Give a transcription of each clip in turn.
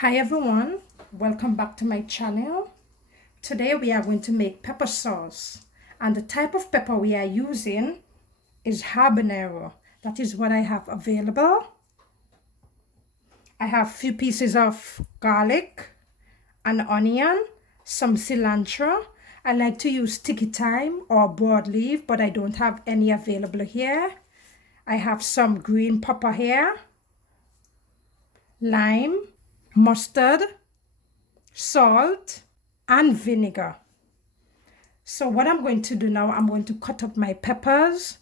Hi everyone, welcome back to my channel. Today we are going to make pepper sauce, and the type of pepper we are using is habanero. That is what I have available. I have a few pieces of garlic, an onion, some cilantro. I like to use tiki thyme or broadleaf, but I don't have any available here. I have some green pepper here, lime, mustard, salt, and vinegar. So what I'm going to do now, I'm going to cut up my peppers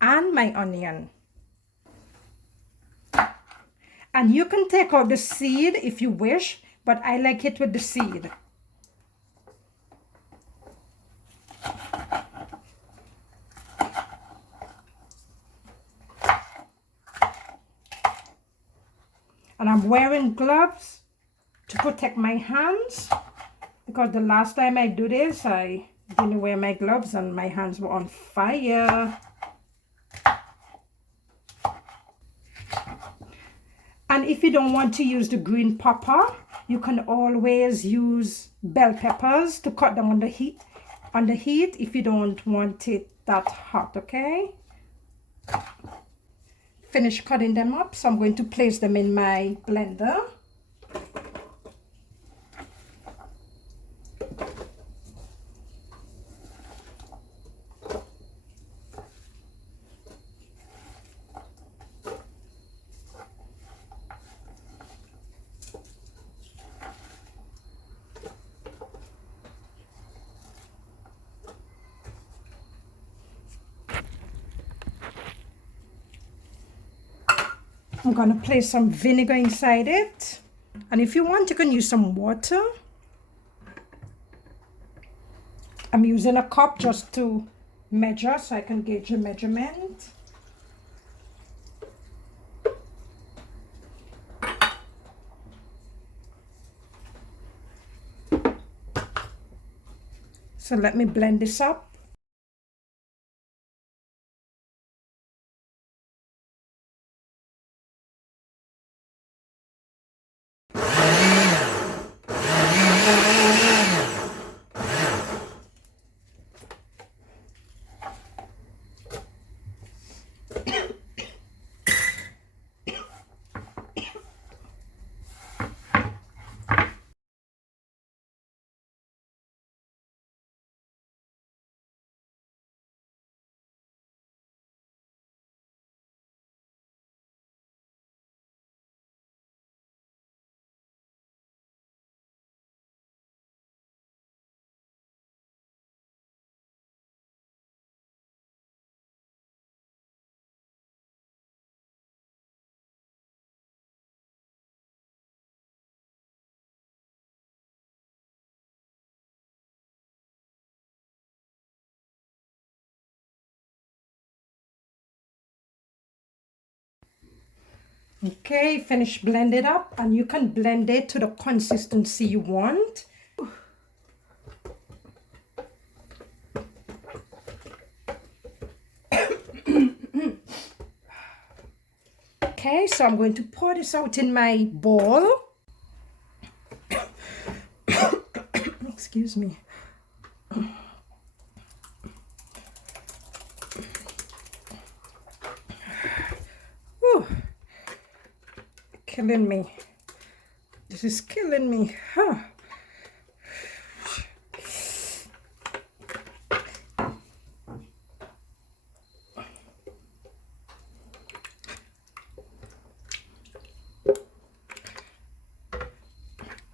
and my onion. And you can take out the seed if you wish, but I like it with the seed. And I'm wearing gloves to protect my hands, because the last time I do this, I didn't wear my gloves and my hands were on fire. And if you don't want to use the green pepper, you can always use bell peppers to cut them on the heat if you don't want it that hot, okay? Finish cutting them up, so I'm going to place them in my blender. I'm going to place some vinegar inside it. And if you want, you can use some water. I'm using a cup just to measure so I can gauge the measurement. So let me blend this up. Okay, finish blend it up, and you can blend it to the consistency you want. Okay, so I'm going to pour this out in my bowl. Excuse me. Whew. Killing me. This is killing me. Huh.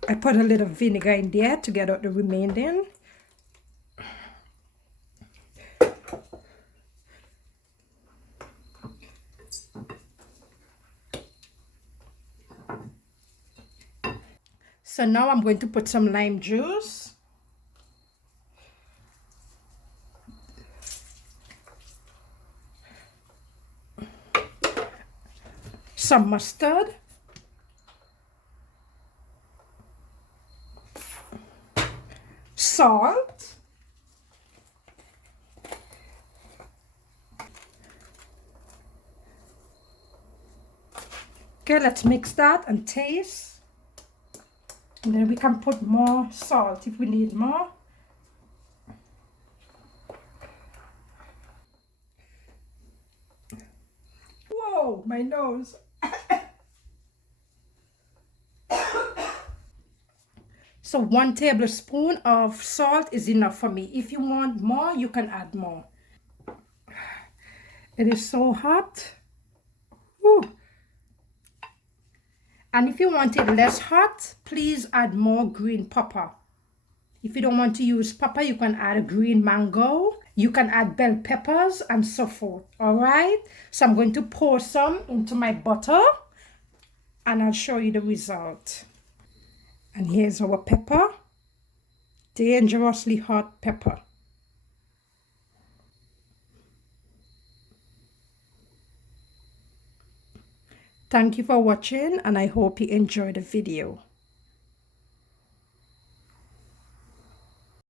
I put a little vinegar in there to get out the remaining. So now I'm going to put some lime juice. Some mustard. Salt. Okay, let's mix that and taste. And then we can put more salt if we need more. Whoa, my nose. So 1 tablespoon of salt is enough for me. If you want more, you can add more. It is so hot. Whew. And if you want it less hot, please add more green pepper. If you don't want to use pepper, you can add a green mango. You can add bell peppers and so forth. All right. So I'm going to pour some into my butter and I'll show you the result. And here's our pepper. Dangerously hot pepper. Thank you for watching and I hope you enjoyed the video.